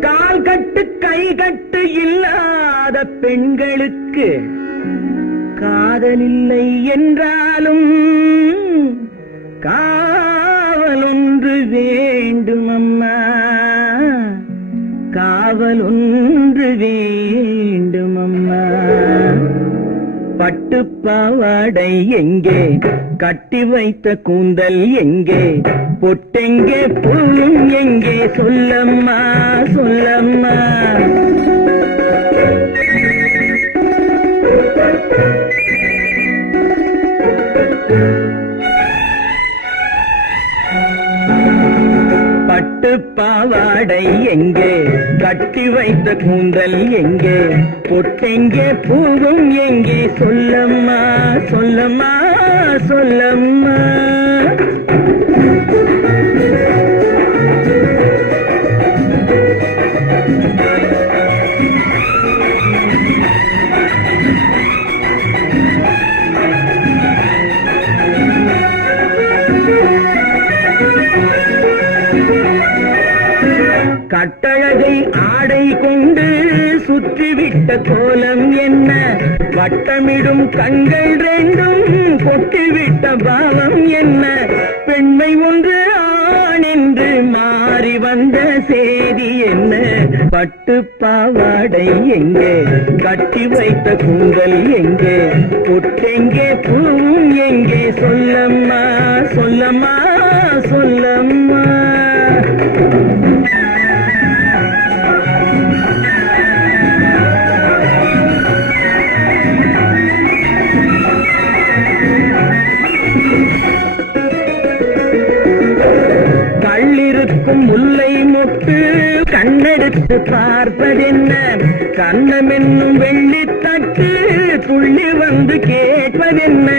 கால் கட்டு கை கட்டு இல்லாத பெண்களுக்கு காதலில்லை என்றாலும் காவல் ஒன்று வேண்டும் அம்மா காவல் ஒன்று வேண்டும் அம்மா பட்டு பாவாடை எங்கே? கட்டி வைத்த கூந்தல் எங்கே? பொட்டெங்கே புல்லும் எங்கே? சொல்லம்மா சொல்லம்மா. பட்டு பாவாடை எங்கே? கட்டி வைத்த கூந்தல் எங்கே? பொட்டெங்கே பூவும் எங்கே? சொல்லம்மா சொல்லம்மா சொல்லம்மா. சுற்றிவிட்ட கோலம் என்ன? வட்டமிடும் கண்கள் ரெண்டும் கொட்டிவிட்ட பாவம் என்ன? பெண்மை ஒன்று ஆண் என்று மாறி வந்த செய்தி என்ன? பட்டு பாவாடை எங்கே? கட்டி வைத்த கூந்தல் எங்கே? பொட்டெங்கே பூவும் எங்கே? சொல்லம்மா. கண்ணெடுத்து பார்ப்பதென்ன? கண்ணம் என்னும் வெள்ளித்தட்டு புள்ளி வந்து கேட்பதென்ன?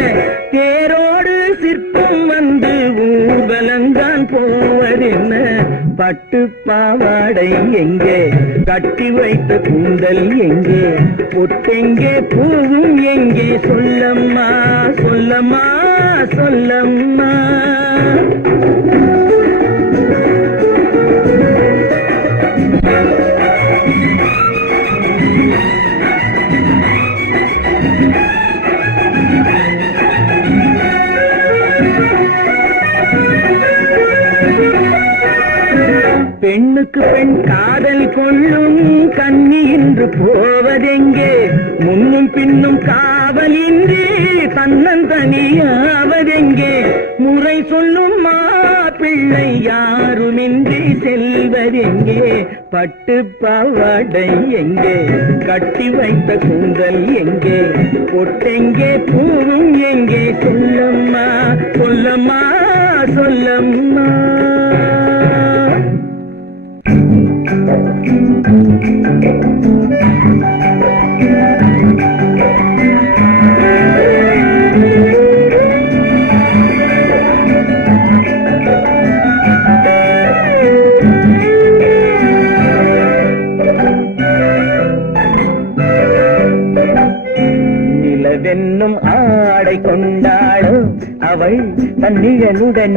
தேரோடு சிற்பம் வந்து ஊர்வலந்தான் போவதென்ன? பட்டு பாவாடை எங்கே? கட்டி வைத்த கூந்தல் எங்கே? பொட்டெங்கே பூவும் எங்கே? சொல்லம்மா சொல்லம்மா சொல்லம்மா. காதல் கண்ணி இன்று போவதெங்கே? முன்னும் பின்னும் காவலின்றி தன்னன் தனியாவதெங்கே முறை சொல்லும் மாப்பிள்ளை யாருமின்றி செல்வதெங்கே? பட்டு பாவாடை எங்கே? கட்டி வைத்த கூந்தல் எங்கே? பொட்டெங்கே பூவும் எங்கே? சொல்லம்மா சொல்லம்மா சொல்லம்மா. நிலவென்னும் ஆடை கொண்டாடும் அவள் தன்னிழனுடன்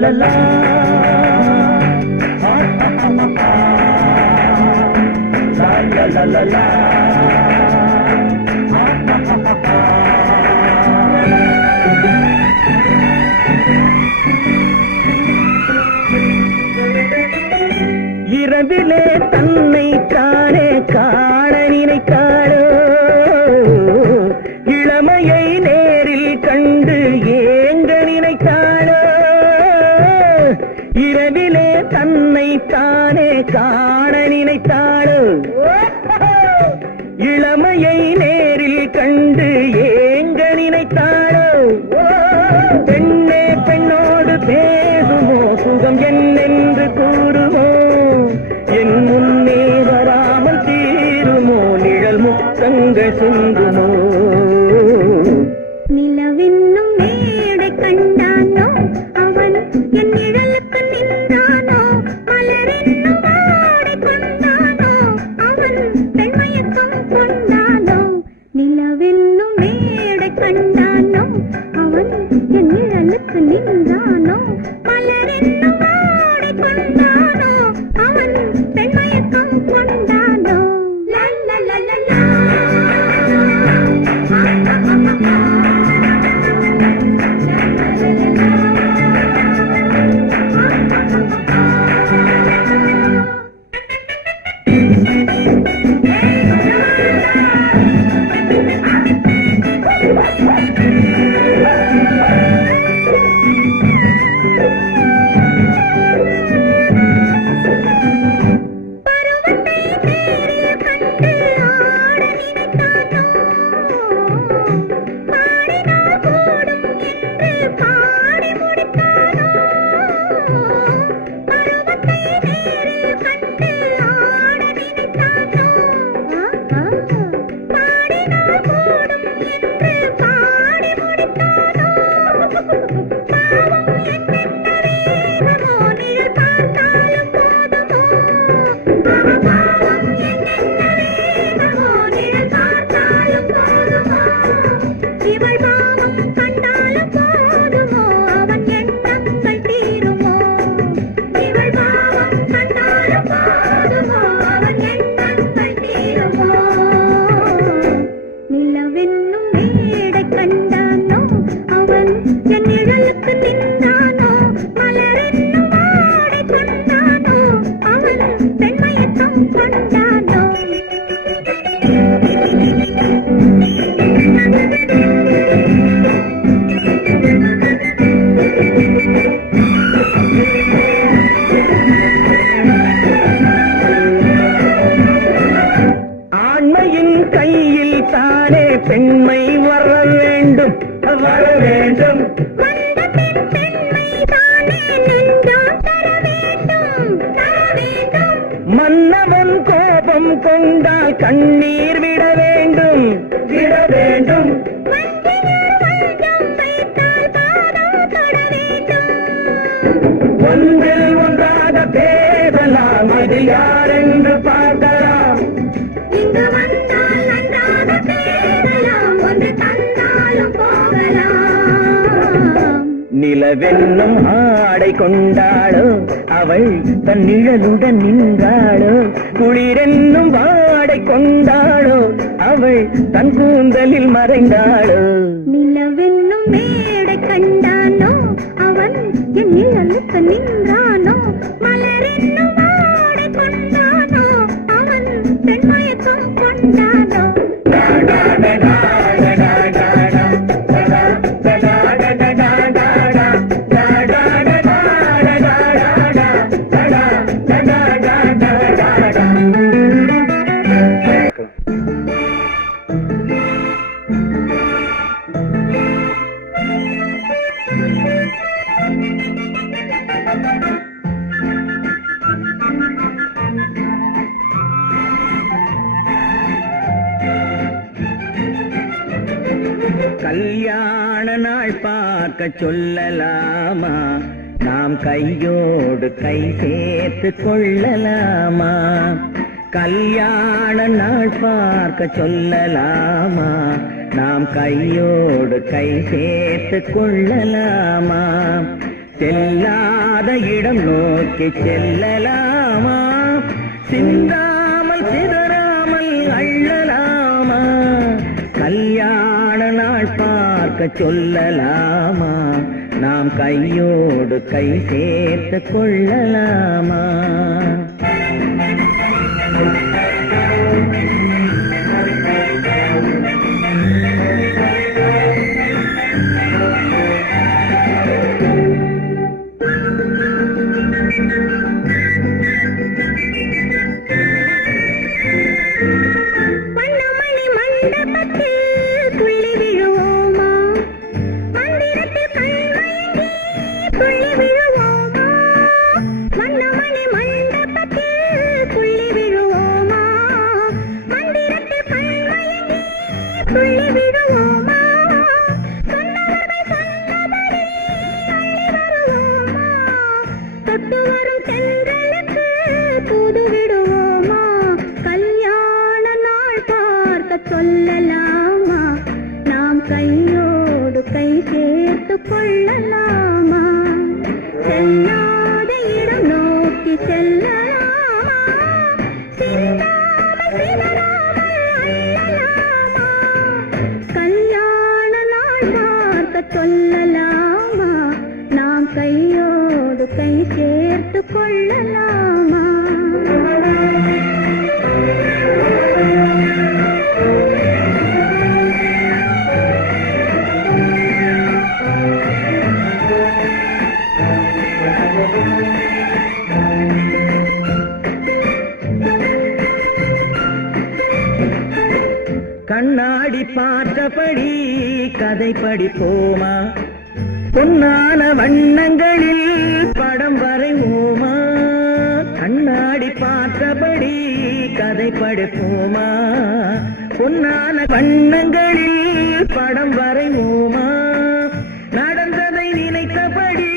லா லா இரவிலே தன்னை தானே காண நினைத்தாளோ தானே பேசலாம் அது யாரென்று பார்க்கலாம் நிலவென்னும் ஆடை கொண்டாளோ அவள் தன் நிழலுடன் நின்றாளோ குளிரென்னும் வாடை கொண்டாளோ அவள் தன் கூந்தலில் மறைந்தாளோ. கொள்ளலாமா? கல்யாண நாள் பார்க்க சொல்லலாமா? நாம் கையோடு கை சேர்த்து கொள்ளலாமா? செல்லாத இடம் நோக்கி செல்லலாமா? சிந்தாமல் சிதறாமல் அள்ளலாமா? கல்யாண நாள் பார்க்க சொல்லலாமா? நாம் கையோடு கை சேர்த்து கொள்ளலாமா? Creepy. கண்ணாடி பார்த்தபடி கதை படிப்போமா பொன்னான வண்ணங்களில் படம் வரைவோமா கண்ணாடி பார்த்தபடி கதை படிப்போமா பொன்னான வண்ணங்களில் படம் வரைவோமா நடந்ததை நினைத்தபடி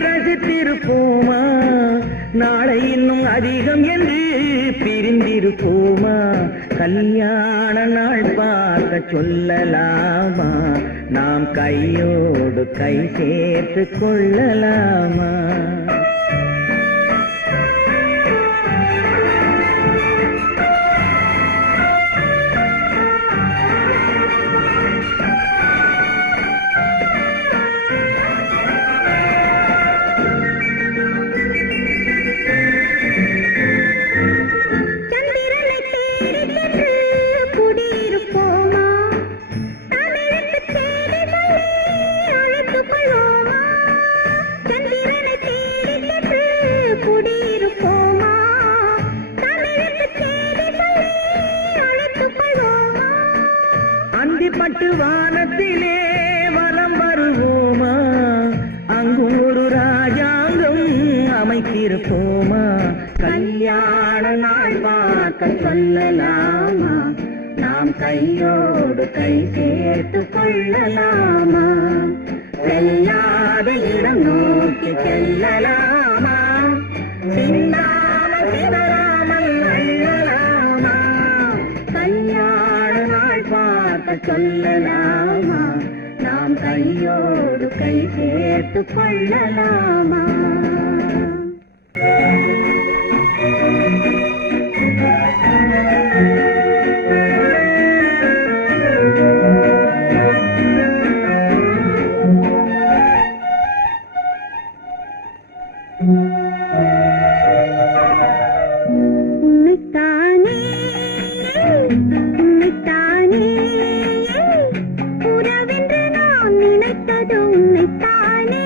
ரசித்திருப்போமா? நாளை இன்னும் அதிகம் என்று பிரிந்திருப்போமா? கல்யாண நாள் சொல்லலாமா? நாம் கையோடு கை சேர்த்து கொள்ளலாமா? நாம் கையோடு கை சேர்த்து கொள்ளலாமா? செல்லாத இடம் நோக்கி செல்லலாமா? சிந்தாமல் சிவராமல் அள்ளலாமா? கல்யாண நாள் பார்க்க சொல்லலாமா? நாம் கையோடு கை சேர்த்து கொள்ளலாமா? நினைத்தது உன்னைத்தானே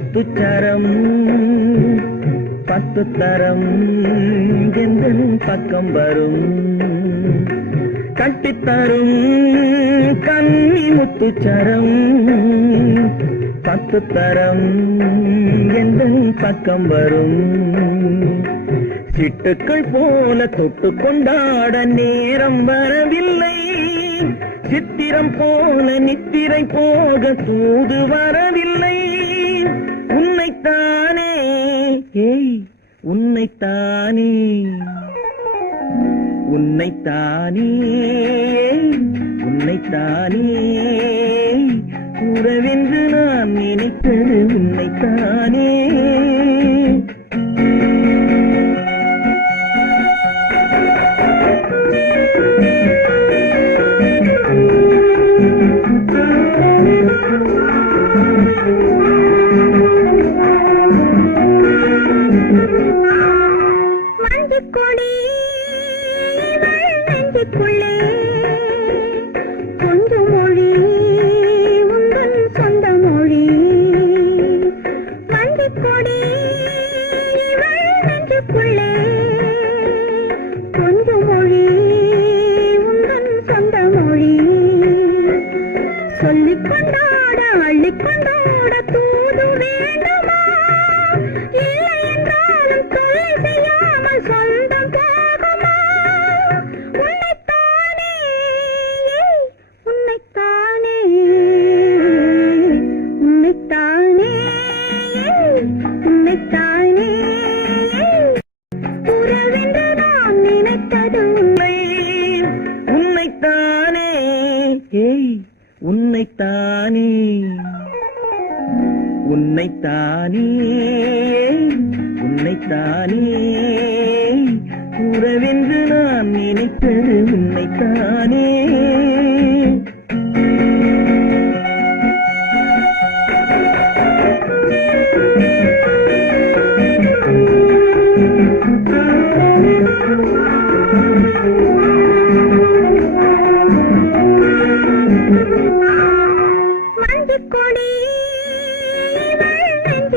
பத்து சரம் பத்து தரம் எந்தன் பக்கம் வரும்? கட்டித்தரும் கண்ணி முத்துச்சரம் பத்து தரம் எந்தன் பக்கம் வரும்? சிட்டுக்கள் போல தொட்டு கொண்டாட நேரம் வரவில்லை. சித்திரம் போல நித்திரை போக தூது வரவில்லை. உன்னைத்தானே. ஏய் உன்னைத்தானே. உன்னைத்தானே. உன்னைத்தானே. உறவென்று நான் நினைத்தது உன்னைத்தானே.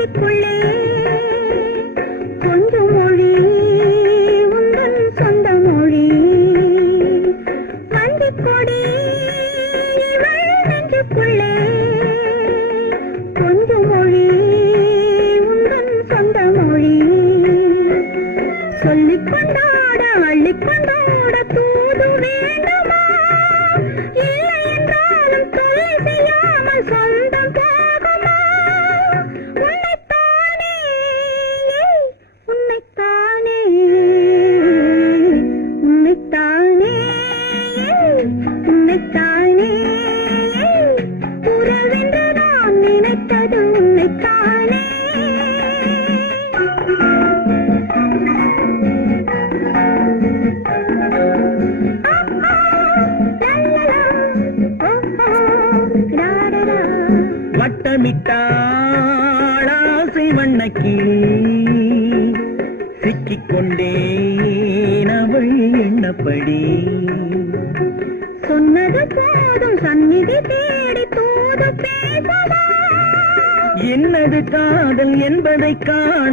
மனசுக்குள்ளே விட்டாளாசை வண்ணக்கில் சிக்கிக்கொண்டேன் அவள் எண்ணப்படி சொன்னது போதும் சந்நிதி தேடி தூது பேசவா? என்னது காதல் என்பதை காண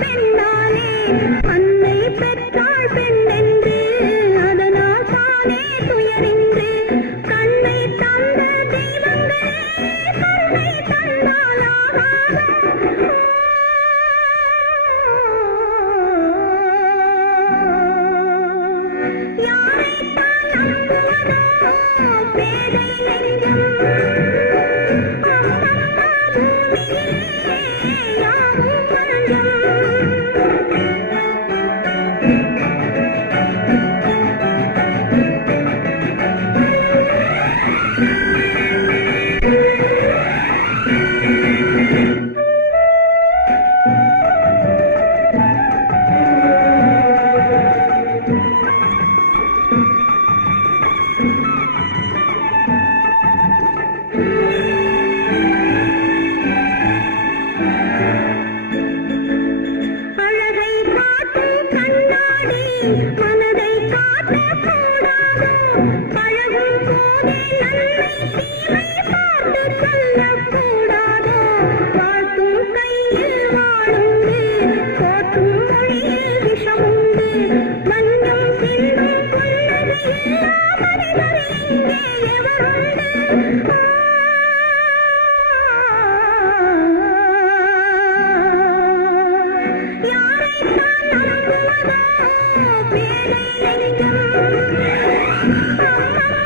பெண்ணாலே பெற்ற Ah!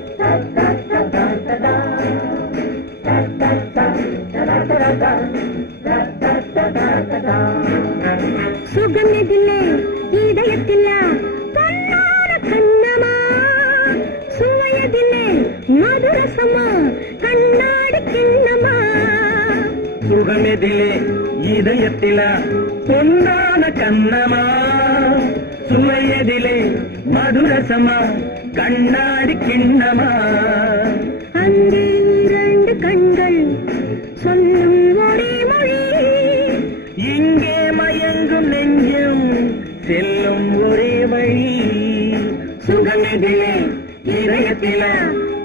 இதயத்தில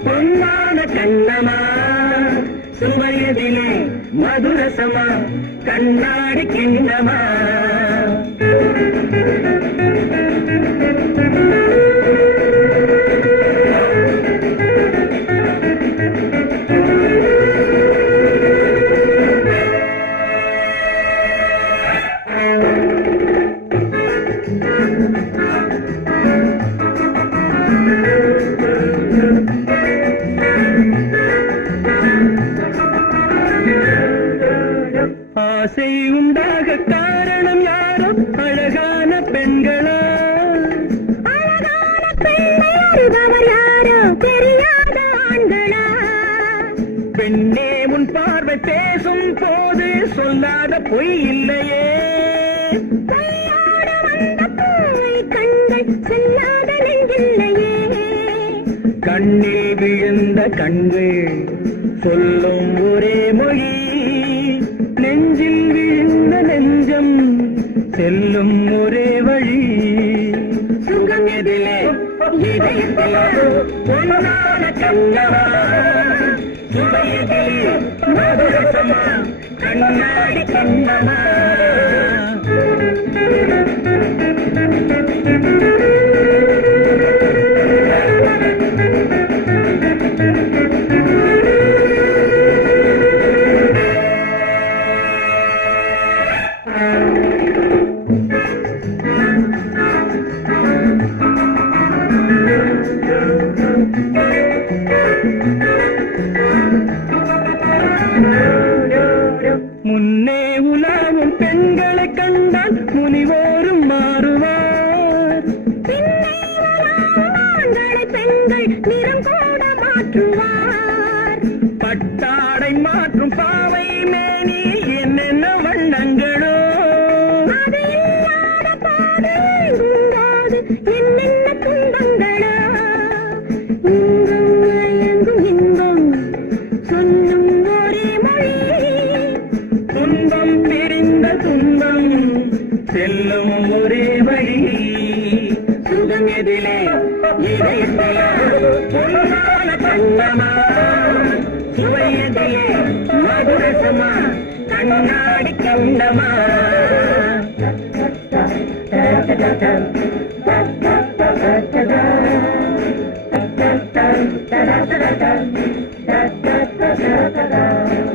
பொன்னான கண்ணமா சுவையதில மதுரசமா கண்ணாடி கிண்ணமா. பேசும் போது சொல்லாத பொய் இல்லையே. கண்ணில் விழுந்த கண்கள் சொல்லும் ஒரே மொழி. நெஞ்சில் விழுந்த நெஞ்சம் செல்லும் ஒரே வழி. சுகம் எதிலே இதயத்திலே ஒன்றான கண்ணவா మధురతమా కన్నాడి. కన్నమా கண்ணாடி கண்டமா da da da da